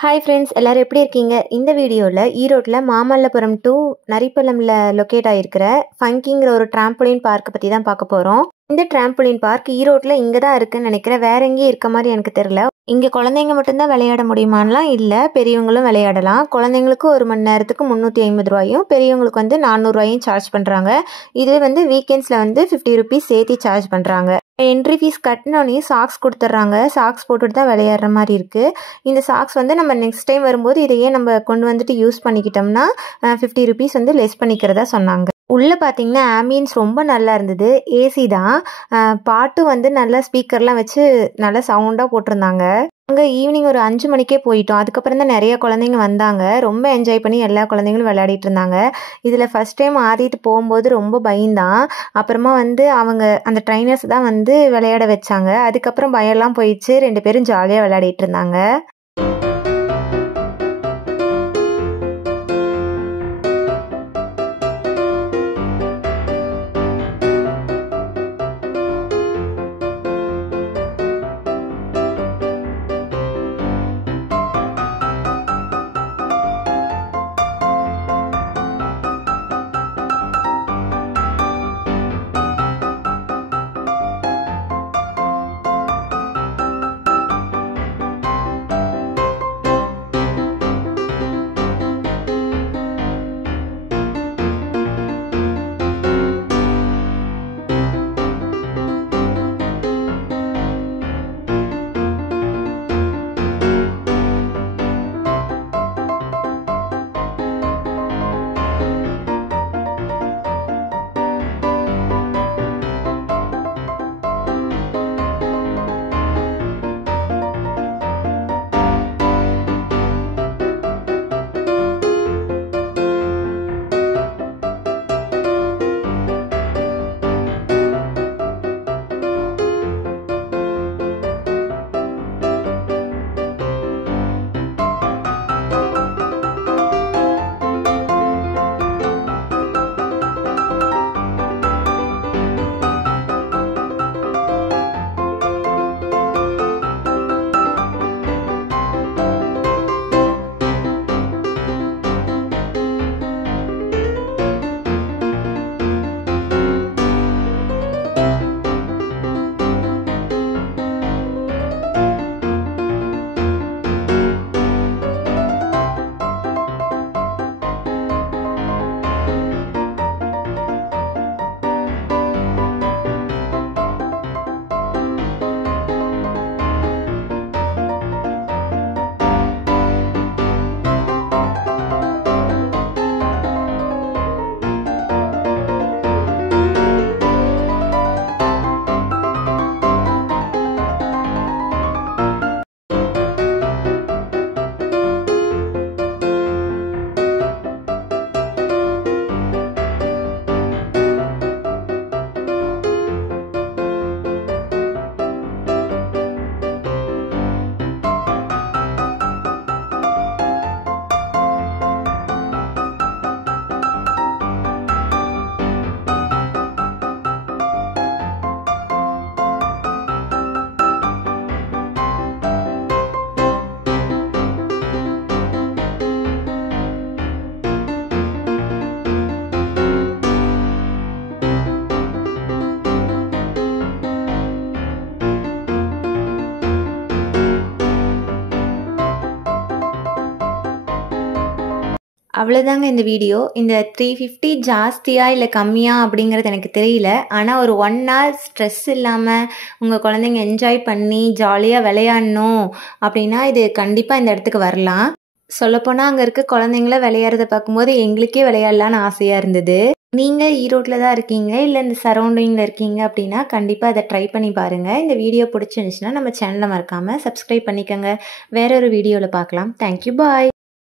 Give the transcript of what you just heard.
Hi friends, எல்லாரும் எப்படி இருக்கீங்க? இந்த வீடியோவில் ஈரோட்டில் மாமல்லபுரம் டு நரிப்பள்ளம்ல லொக்கேட் ஆகிருக்கிற ஃபங்கிங்கிற ஒரு ட்ராம்போலின் பார்க்கை பற்றி தான் பார்க்க போகிறோம். இந்த ட்ராம்போலின் பார்க் ஈரோட்டில் இங்கே தான் இருக்குன்னு நினைக்கிறேன். வேற எங்கேயும் இருக்க மாதிரி எனக்கு தெரியல. இங்கே குழந்தைங்க மட்டும்தான் விளையாட முடியுமான்லாம் இல்லை, பெரியவங்களும் விளையாடலாம். குழந்தைங்களுக்கு 1 மணி நேரத்துக்கு 350 ரூபாயும், பெரியவங்களுக்கு 400 ரூபாயும் சார்ஜ் பண்ணுறாங்க. இதுவே வீக்கெண்ட்ஸில் 50 ருபீஸ் சேர்த்து சார்ஜ் பண்ணுறாங்க. என்ட்ரி ஃபீஸ் கட்டினோடனே சாக்ஸ் கொடுத்துட்றாங்க. சாக்ஸ் போட்டுட்டு தான் விளையாடுற மாதிரி இருக்குது. இந்த சாக்ஸ் நம்ம நெக்ஸ்ட் டைம் வரும்போது இதையே நம்ம கொண்டு வந்துட்டு யூஸ் பண்ணிக்கிட்டோம்னா 50 ருபீஸ் லெஸ் பண்ணிக்கிறதா சொன்னாங்க. உள்ளே பார்த்தீங்கன்னா ஆம்பியன்ஸ் ரொம்ப நல்லா இருந்தது. ஏசி தான். பாட்டு நல்லா ஸ்பீக்கர்லாம் வச்சு நல்லா சவுண்டாக போட்டிருந்தாங்க. அங்கே ஈவினிங் ஒரு 5 மணிக்கே போயிட்டோம். அதுக்கப்புறம் தான் நிறைய குழந்தைங்க வந்தாங்க. ரொம்ப என்ஜாய் பண்ணி எல்லா குழந்தைங்களும் விளையாடிட்டு இருந்தாங்க. இதில் ஃபஸ்ட் டைம் ஆடிட்டு போகும்போது ரொம்ப பயந்தான். அப்புறமா அவங்க அந்த ட்ரைனர்ஸ் தான் விளையாட வச்சாங்க. அதுக்கப்புறம் பயம்லாம் போயிடுச்சு. 2 பேரும் ஜாலியாக விளையாடிட்டு இருந்தாங்க. அவ்வளோதாங்க இந்த வீடியோ. இந்த 350 ஜாஸ்தியா இல்லை கம்மியா அப்படிங்கிறது எனக்கு தெரியல. ஆனால் ஒரு 1 hour ஸ்ட்ரெஸ் இல்லாமல் உங்கள் குழந்தைங்க என்ஜாய் பண்ணி ஜாலியாக விளையாடணும் அப்படின்னா இது கண்டிப்பாக இந்த இடத்துக்கு வரலாம். சொல்லப்போனால் அங்கே இருக்க குழந்தைங்கள விளையாடுறத பார்க்கும்போது எங்களுக்கே விளையாடலான்னு ஆசையாக இருந்தது. நீங்கள் ஈரோட்டில் தான் இருக்கீங்க இல்லை இந்த சரௌண்டிங்கில் இருக்கீங்க அப்படின்னா கண்டிப்பாக அதை ட்ரை பண்ணி பாருங்கள். இந்த வீடியோ பிடிச்சிருந்துச்சுன்னா நம்ம சேனலை மறக்காமல் சப்ஸ்கிரைப் பண்ணிக்கோங்க. வேற ஒரு வீடியோவில் பார்க்கலாம். தேங்க்யூ, பாய்.